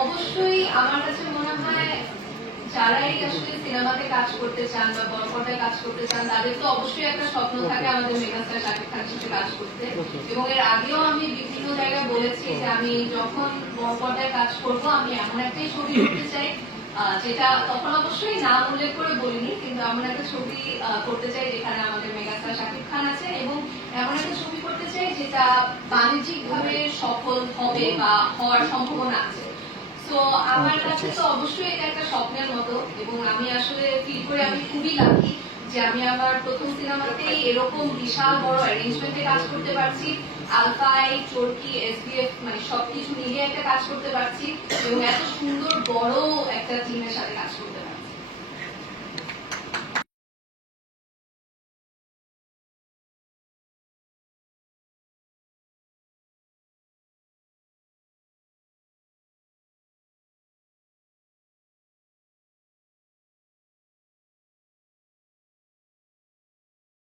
অবশ্যই আমার কাছে মনে হয় যারাই আসলে সিনেমাতে কাজ করতে চান বা বড় পর্দায় কাজ করতে চান তাদের তো অবশ্যই একটা স্বপ্ন থাকে আমাদের মেগাস্টার শাকিব খানের সাথে কাজ করতে। এবং এর আগেও আমি বিভিন্ন জায়গায় বলেছি যে আমি যখন বড় পর্দায় কাজ করব আমি এমন একটাই ছবি করতে চাই যেটা তখন অবশ্যই নাম উল্লেখ করে বলিনি, কিন্তু এমন একটা ছবি করতে চাই যেখানে আমাদের মেগাস্টার শাকিব খান আছে এবং এমন একটা ছবি করতে চাই যেটা বাণিজ্যিক ভাবে সফল হবে বা হওয়ার সম্ভাবনা আছে। তো আমার কাছে তো অবশ্যই এটা একটা স্বপ্নের মতো এবং আমি আসলে ফিল করে আমি খুবই লাকি যে আমি আমার প্রথম সিনেমাতেই এরকম বিশাল বড় অ্যারেঞ্জমেন্টে কাজ করতে পারছি, আলফাই চরকি এসবিএফ মানে সবকিছু মিলিয়ে একটা কাজ করতে পারছি এবং এত সুন্দর বড় একটা টিমের সাথে কাজ করতে পারছি।